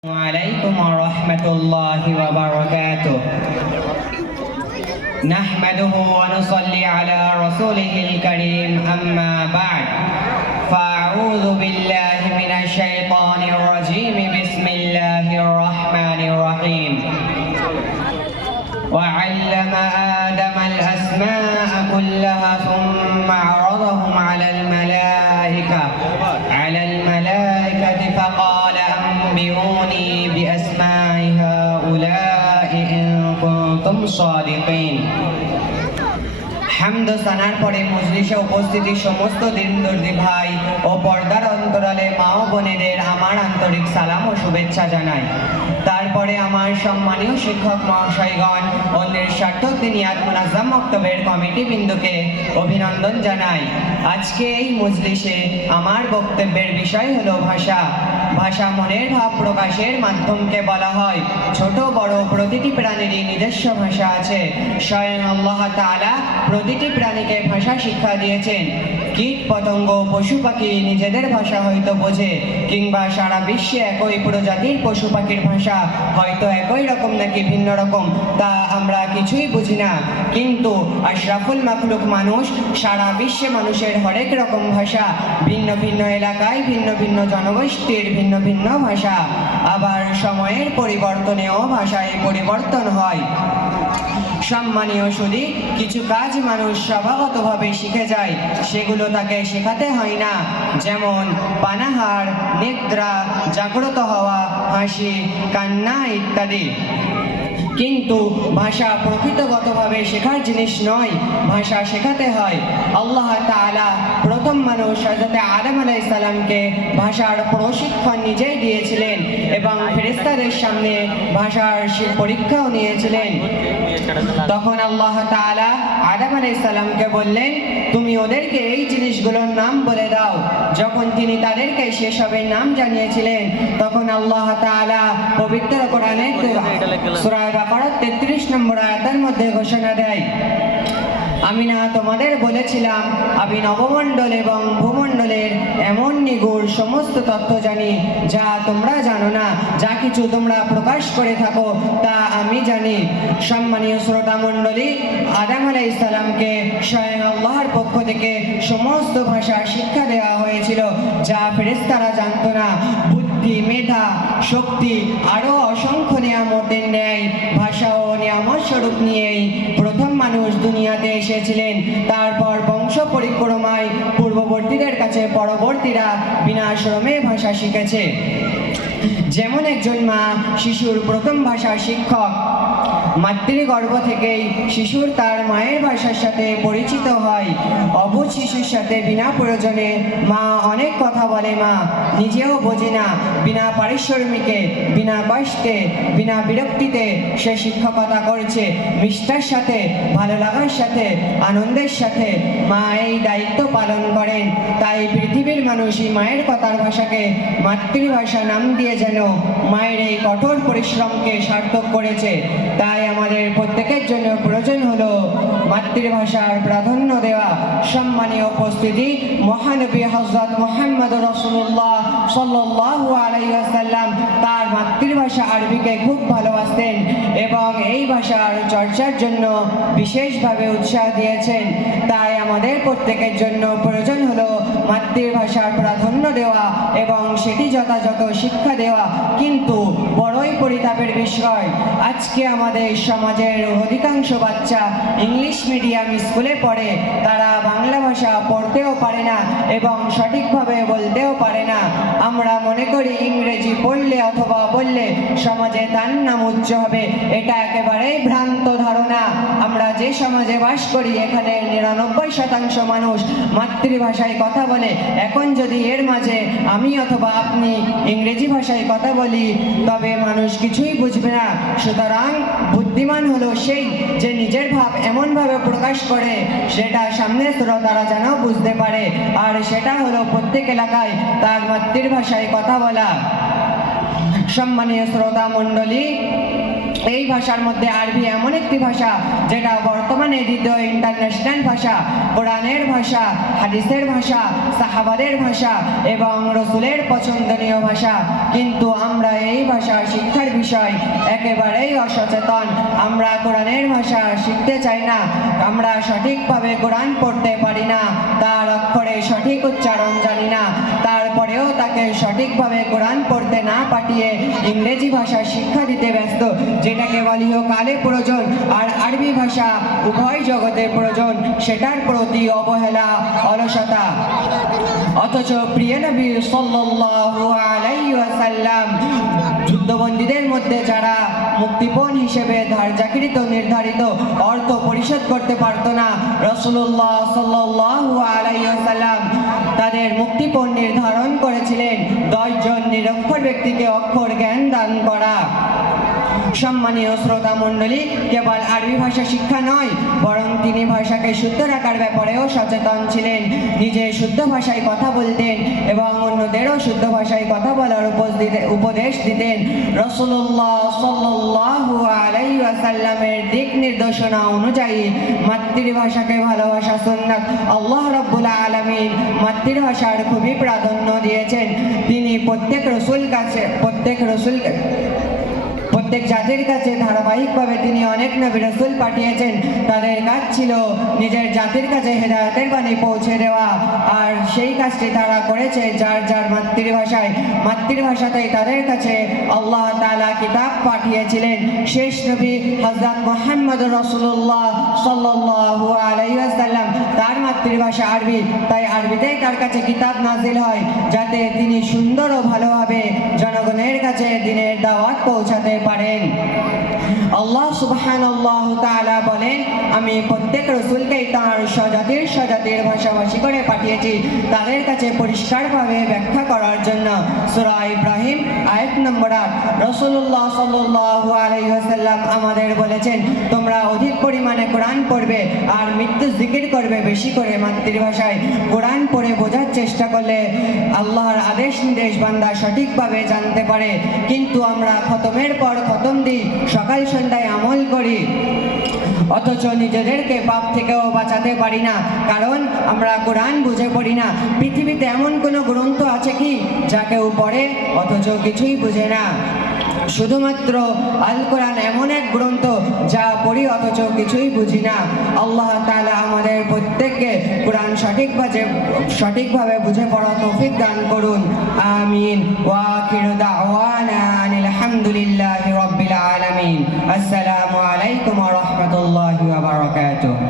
عليكم ورحمة الله وبركاته. نحمده ونصلي على رسوله الكريم أما بعد فأعوذ بالله من الشيطان الرجيم بسم الله الرحمن الرحيم. وعلم آدم الأسماء كلها ثم عرضهم على الملائكة فقال أنبئوني بأسماء هؤلاء إن كنتم صادقين. হামদ সানার পরে মজলিসে উপস্থিত সমস্ত দিনদর্দি ভাই ও পর্দার অন্তরালে মা ও বোনেদের আমার আন্তরিক সালাম ও শুভেচ্ছা জানাই। তারপরে আমার সম্মানীয় শিক্ষক মহাশয়গণ ও নিঃস্বার্থক দিনিয়াত মুনাজ্জাম মক্তবের কমিটি বৃন্দকে অভিনন্দন জানাই। আজকে এই মজলিসে আমার বক্তব্যের বিষয় হলো ভাষা। ভাষা মনের ভাব প্রকাশের মাধ্যমকে বলা হয়। ছোট বড় প্রতিটি প্রাণীরই নিজস্ব ভাষা আছে। স্বয়ং আল্লাহ তাআলা প্রতিটি প্রাণীকে ভাষা শিক্ষা দিয়েছেন। কীট পতঙ্গ পশু পাখি নিজেদের ভাষা হয়তো বোঝে, কিংবা সারা বিশ্বে একই প্রজাতির পশু পাখির ভাষা হয়তো একই রকম নাকি ভিন্ন রকম, তা আমরা কিছুই বুঝি না। কিন্তু আশরাফুল মাখলুক মানুষ, সারা বিশ্বে মানুষের হরেক রকম ভাষা, ভিন্ন ভিন্ন এলাকায় ভিন্ন ভিন্ন জনগোষ্ঠীর ভিন্ন ভিন্ন ভাষা। আবার সময়ের পরিবর্তনেও ভাষায় পরিবর্তন হয়। সম্মানীয় শুধু কিছু কাজ মানুষ স্বভাবতভাবে শিখে যায়, সেগুলো তাকে শেখাতে হয় না। যেমন পানাহার, নিদ্রা, জাগ্রত হওয়া, হাসি, কান্না ইত্যাদি। কিন্তু ভাষা প্রকৃতগতভাবে শেখার জিনিস নয়, ভাষা শেখাতে হয়। আল্লাহ তাআলা প্রথম মানুষ হযরত আদম আলাইহিস সালামকে ভাষার প্রশিক্ষণ নিজেই দিয়েছিলেন এবং ফেরেশতাদের সামনে ভাষার পরীক্ষাও নিয়েছিলেন। তখন আল্লাহ তাআলা আদম আলাইহিস সালামকে বললেন, তুমি ওদেরকে এই জিনিসগুলোর নাম বলে দাও। যখন তিনি তাদেরকে সেসবের নাম জানিয়েছিলেন, তখন আল্লাহ তাআলা পবিত্র কোরআনে সূরা বাকারার 33 নম্বর আয়াতের মধ্যে ঘোষণা দেয়, আমি না তোমাদের বলেছিলাম আমি নবমণ্ডল এবং ভূমণ্ডলের এমন নিগুড় সমস্ত তথ্য জানি যা তোমরা জানো না। যা কিছু তোমরা প্রকাশ করে থাকো তা আমি জানি। সম্মানীয় শ্রোতা মণ্ডলী, আদম আলাইহিস সালামকে স্বয়ং আল্লাহর পক্ষ থেকে সমস্ত ভাষার শিক্ষা দেওয়া হয়েছিল যা ফেরেশতারা জানতো না। বুদ্ধি, মেধা, শক্তি আরও অসংখ্য নিয়ামতের ন্যায় ভাষা ও নিয়ামত স্বরূপ নিয়েই প্রথম মানুষ দুনিয়াতে এসেছিলেন। তারপর বংশ পরিক্রমায় পূর্ববর্তীদের কাছে পরবর্তীরা বিনা শ্রমে ভাষা শিখেছে। যেমন একজন মা শিশুর প্রথম ভাষার শিক্ষক। মাতৃগর্ভ থেকেই শিশুর তার মায়ের ভাষার সাথে পরিচিত হয়। অবুঝ শিশুর সাথে বিনা প্রয়োজনে মা অনেক কথা বলে। মা নিজেও বোঝে না, বিনা পারিশ্রমিকে, বিনা কষ্টে, বিনা বিরক্তিতে সে শিক্ষকতা করছে। নিষ্ঠার সাথে, ভালো লাগার সাথে, আনন্দের সাথে মা এই দায়িত্ব পালন করেন। তাই পৃথিবীর মানুষই মায়ের কথার ভাষাকে মাতৃভাষা নাম দিয়ে যেন মায়ের এই কঠোর পরিশ্রমকে সার্থক করেছে। তাই আমাদের প্রত্যেকের জন্য প্রয়োজন হলো মাতৃভাষার প্রাধান্য দেওয়া। সম্মানীয় উপস্থিতি, মহানবী হযরত মুহাম্মদ রাসূলুল্লাহ সাল্লাল্লাহু আলাইহি ওয়াসাল্লাম তার মাতৃভাষা আরবিকে খুব ভালোবাসতেন এবং এই ভাষার চর্চার জন্য বিশেষভাবে উৎসাহ দিয়েছেন। তাই আমাদের প্রত্যেকের জন্য প্রয়োজন হলো মাতৃভাষার প্রাধান্য দেওয়া এবং সেটি যথাযথ শিক্ষা দেওয়া। কিন্তু বড়ই পরিতাপের বিষয়, আজকে আমাদের সমাজের অধিকাংশ বাচ্চা ইংলিশ মিডিয়াম স্কুলে পড়ে। তারা বাংলা ভাষা পড়তেও পারে না এবং সঠিকভাবে বলতেও পারে না। আমরা মনে করি ইংরেজি পড়লে অথবা বললে সমাজে তার নাম উচ্চ হবে। এটা একেবারেই ভ্রান্ত ধারণা। আমরা যে সমাজে বাস করি এখানে 99% মানুষ মাতৃভাষায় কথা বলে। এখন যদি এর মাঝে আমি অথবা আপনি ইংরেজি ভাষায় কথা বলি তবে মানুষ কিছুই বুঝবে না। সুতরাং বুদ্ধিমান হলো সেই যে নিজের ভাব এমনভাবে প্রকাশ করে সেটা সামনের শ্রোতারা যেন বুঝতে পারে, আর সেটা হলো প্রত্যেক এলাকায় তার মাতৃভাষায় কথা বলা। সম্মানীয় শ্রোতা মণ্ডলী, এই ভাষার মধ্যে আরবি এমন একটি ভাষা যেটা বর্তমানে দ্বিতীয় ইন্টারন্যাশনাল ভাষা, কোরআনের ভাষা, হাদিসের ভাষা, সাহাবাদের ভাষা এবং রসুলের পছন্দনীয় ভাষা। কিন্তু আমরা এই ভাষা শিক্ষার বিষয় একেবারেই অসচেতন। আমরা কোরআনের ভাষা শিখতে চাই না, আমরা সঠিকভাবে কোরআন পড়তে পারি না, তার অক্ষরে সঠিক উচ্চারণ জানি না, তারপরেও তাকে সঠিকভাবে কোরআন পড়তে না পাঠিয়ে ইংরেজি ভাষা শিক্ষা দিতে ব্যস্ত, যেটাকে বলি কালে প্রয়োজন আর আরবি ভাষা উভয় জগতের প্রয়োজন, সেটার প্রতি অবহেলা, অলসতা। অথচ প্রিয় নবী সাল্লাল্লাহু আলাইহি ওয়াসাল্লাম যুদ্ধবন্দীদের মধ্যে যারা মুক্তিপণ হিসেবে ধার্যাকৃত নির্ধারিত অর্থ পরিশোধ করতে পারত না, রাসূলুল্লাহ সাল্লাল্লাহু আলাইহি ওয়াসাল্লাম তাদের মুক্তিপণ নির্ধারণ করেছিলেন 10 জন নিরক্ষর ব্যক্তিকে অক্ষর জ্ঞান দান করা। সম্মানীয় শ্রোতা মণ্ডলী, কেবল আরবি ভাষা শিক্ষা নয়, বরং তিনি ভাষাকে শুদ্ধ রাখার ব্যাপারেও সচেতন ছিলেন। নিজে শুদ্ধ ভাষায় কথা বলতেন এবং অন্যদেরও শুদ্ধ ভাষায় কথা বলার উপদেশ দিতেন। রাসূলুল্লাহ সাল্লাল্লাহু আলাইহি ওয়াসাল্লামের দিক নির্দেশনা অনুযায়ী মাতৃভাষাকে ভালোবাসা সুন্নাত। আল্লাহ রাব্বুল আলামিন মাতৃভাষার খুবই প্রাধান্য দিয়েছেন। তিনি প্রত্যেক জাতির কাছে ধারাবাহিকভাবে তিনি অনেক নবী রাসূল পাঠিয়েছেন। তাদের কাজ ছিল নিজের জাতির কাছে হেদায়েতের বাণী পৌঁছে দেওয়া, আর সেই কাজটি তারা করেছে যার যার মাতৃভাষাতেই তাদের কাছে আল্লাহ তাআলা কিতাব পাঠিয়েছিলেন। শেষ নবী হযরত মুহাম্মদ রাসূলুল্লাহ সাল্লাল্লাহু আলাইহি ওয়াসাল্লাম, তার মাতৃভাষা আরবি, তাই আরবিতেই তার কাছে কিতাব নাজিল হয় যাতে তিনি সুন্দর ও ভালোভাবে জনগণের কাছে দ্বীনের দাওয়াত পৌঁছাতে পারেন। আল্লাহ সুবহানাল্লাহু তাআলা বলেন, আমি প্রত্যেক রাসূলকেই তার স্বজাতির ভাষাভাষী করে পাঠিয়েছি তাদের কাছে পরিষ্কারভাবে ব্যাখ্যা করার জন্য। সূরা ইব্রাহিম আয়াত নম্বর 8। রাসূলুল্লাহ সাল্লাল্লাহু আলাইহি ওয়াসাল্লাম আমাদের বলেছেন, তোমরা অধিক পরিমাণে কোরআন পড়বে আর মৃত্যু জিকির করবে বেশি করে মাতৃভাষায়। কোরআন পড়ে বোঝার চেষ্টা করলে আল্লাহর আদেশ নির্দেশ বান্দা সঠিকভাবে জানতে পারে। কিন্তু আমরা খতমের পর খতম দিই, সকাল সন্ধ্যায় আমল করি, অথচ নিজেদেরকে পাপ থেকেও বাঁচাতে পারি না, কারণ আমরা কোরআন বুঝে পড়ি না। পৃথিবীতে এমন কোনো গ্রন্থ আছে কি যা কেউ পড়ে অথচ কিছুই বুঝে না? শুধুমাত্র আল কোরআন এমন এক গ্রন্থ যা পড়ি অথচ কিছুই বুঝি না। আল্লাহ তাআলা আমাদের প্রত্যেককে কোরআন সঠিকভাবে বুঝে পড়ার তৌফিক দান করুন। আমিন। ওয়া আখিরু দাওয়ানা আনিল হামদুলিল্লাহি রাব্বিল আলামিন। আসসালামু আলাইকুম ওয়া রাহমাতুল্লাহি ওয়া বারাকাতুহু।